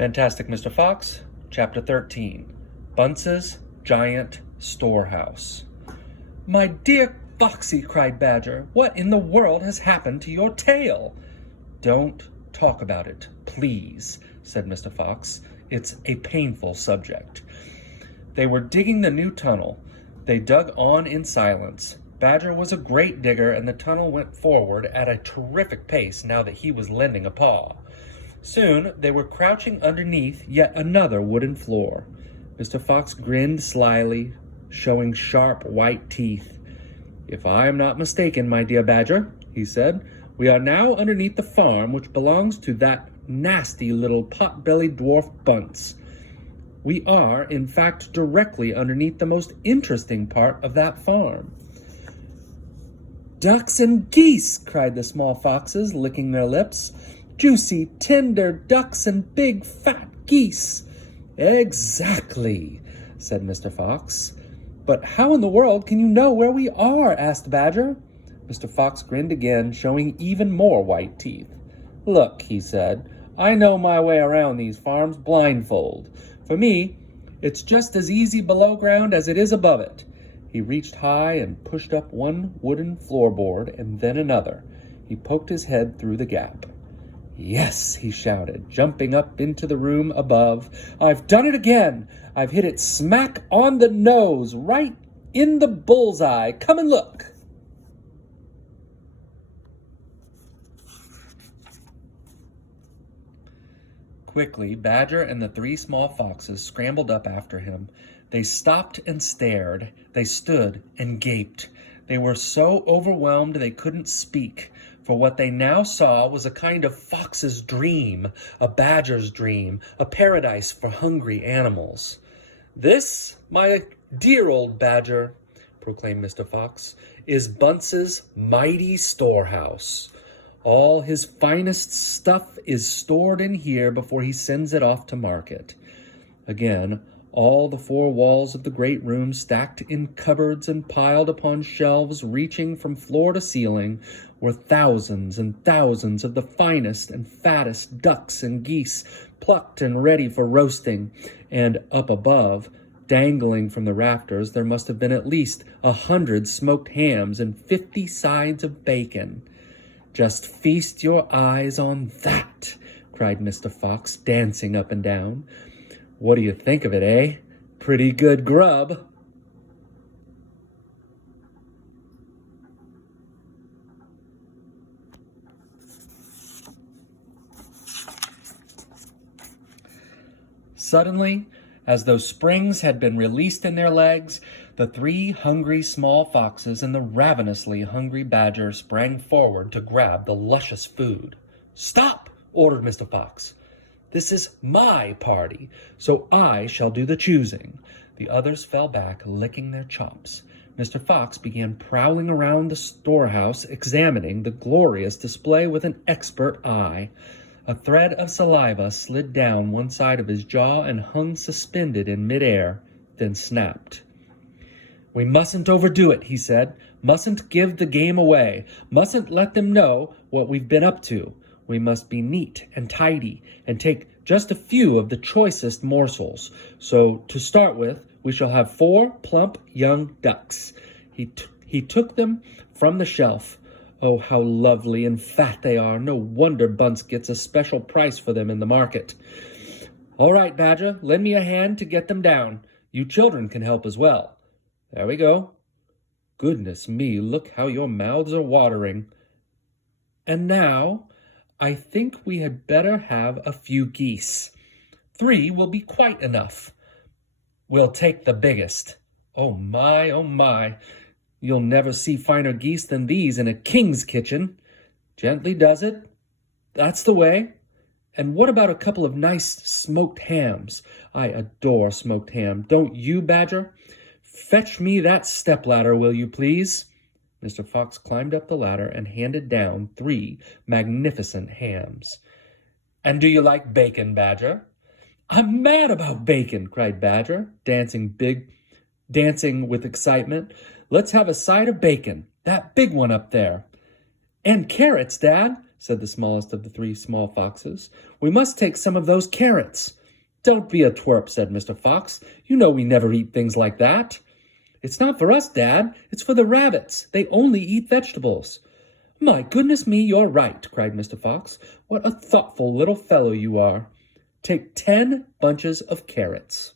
Fantastic Mr. Fox, Chapter 13, Bunce's Giant Storehouse. "My dear Foxy," cried Badger, "what in the world has happened to your tail?" "Don't talk about it, please," said Mr. Fox. "It's a painful subject." They were digging the new tunnel. They dug on in silence. Badger was a great digger, and the tunnel went forward at a terrific pace now that he was lending a paw. Soon they were crouching underneath yet another wooden floor. Mr. Fox grinned slyly, showing sharp white teeth. "If I am not mistaken, my dear Badger," he said, "we are now underneath the farm which belongs to that nasty little pot-bellied dwarf Bunce. We are, in fact, directly underneath the most interesting part of that farm." "Ducks and geese!" cried the small foxes, licking their lips. "Juicy, tender ducks and big, fat geese." "Exactly," said Mr. Fox. "But how in the world can you know where we are?" asked Badger. Mr. Fox grinned again, showing even more white teeth. "Look," he said, "I know my way around these farms blindfold. For me, it's just as easy below ground as it is above it." He reached high and pushed up one wooden floorboard and then another. He poked his head through the gap. "Yes," he shouted, jumping up into the room above. "I've done it again. I've hit it smack on the nose, right in the bullseye. Come and look." Quickly, Badger and the three small foxes scrambled up after him. They stopped and stared. They stood and gaped. They were so overwhelmed they couldn't speak, for what they now saw was a kind of fox's dream, a badger's dream, a paradise for hungry animals. "This, my dear old Badger," proclaimed Mr. Fox, "is Bunce's mighty storehouse. All his finest stuff is stored in here before he sends it off to market." Again, all the four walls of the great room, stacked in cupboards and piled upon shelves reaching from floor to ceiling, were thousands and thousands of the finest and fattest ducks and geese, plucked and ready for roasting. And up above, dangling from the rafters, there must have been at least 100 smoked hams and 50 sides of bacon. "Just feast your eyes on that," cried Mr. Fox, dancing up and down. "What do you think of it, eh? Pretty good grub." Suddenly, as though springs had been released in their legs, the three hungry small foxes and the ravenously hungry Badger sprang forward to grab the luscious food. "Stop!" ordered Mr. Fox. "This is my party, so I shall do the choosing." The others fell back, licking their chops. Mr. Fox began prowling around the storehouse, examining the glorious display with an expert eye. A thread of saliva slid down one side of his jaw and hung suspended in midair, then snapped. "We mustn't overdo it," he said. "Mustn't give the game away. Mustn't let them know what we've been up to. We must be neat and tidy and take just a few of the choicest morsels. So, to start with, we shall have 4 plump young ducks." He took them from the shelf. "Oh, how lovely and fat they are. No wonder Bunce gets a special price for them in the market." "All right, Badger, lend me a hand to get them down. You children can help as well. There we go. Goodness me, look how your mouths are watering. And now, I think we had better have a few geese. 3 will be quite enough. We'll take the biggest. Oh my, oh my. You'll never see finer geese than these in a king's kitchen. Gently does it. That's the way. And what about a couple of nice smoked hams? I adore smoked ham. Don't you, Badger? Fetch me that stepladder, will you please?" Mr. Fox climbed up the ladder and handed down 3 magnificent hams. "And do you like bacon, Badger?" "I'm mad about bacon," cried Badger, dancing with excitement. "Let's have a side of bacon, that big one up there." "And carrots, Dad," said the smallest of the three small foxes. "We must take some of those carrots." "Don't be a twerp," said Mr. Fox. "You know we never eat things like that." "It's not for us, Dad. It's for the rabbits. They only eat vegetables." "My goodness me, you're right," cried Mr. Fox. "What a thoughtful little fellow you are. Take 10 bunches of carrots."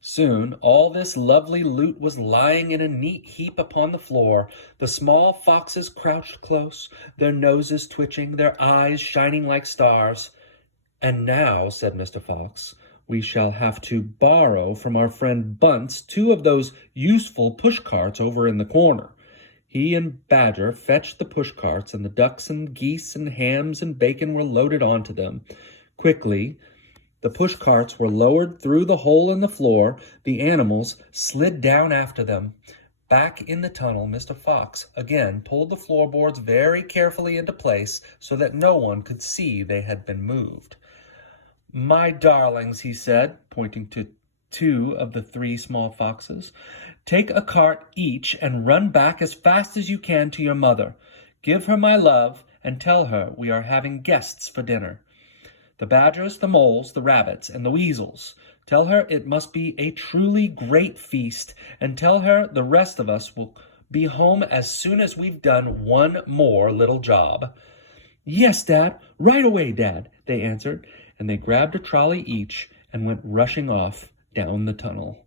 Soon all this lovely loot was lying in a neat heap upon the floor. The small foxes crouched close, their noses twitching, their eyes shining like stars. "And now," said Mr. Fox, "we shall have to borrow from our friend Bunce 2 of those useful push-carts over in the corner." He and Badger fetched the push-carts, and the ducks and geese and hams and bacon were loaded onto them. Quickly, the push-carts were lowered through the hole in the floor. The animals slid down after them. Back in the tunnel, Mr. Fox again pulled the floorboards very carefully into place so that no one could see they had been moved. "My darlings," he said, pointing to 2 of the 3 small foxes, "take a cart each and run back as fast as you can to your mother. Give her my love and tell her we are having guests for dinner. The badgers, the moles, the rabbits, and the weasels. Tell her it must be a truly great feast, and tell her the rest of us will be home as soon as we've done one more little job." "Yes, Dad, right away, Dad," they answered, and they grabbed a trolley each and went rushing off down the tunnel.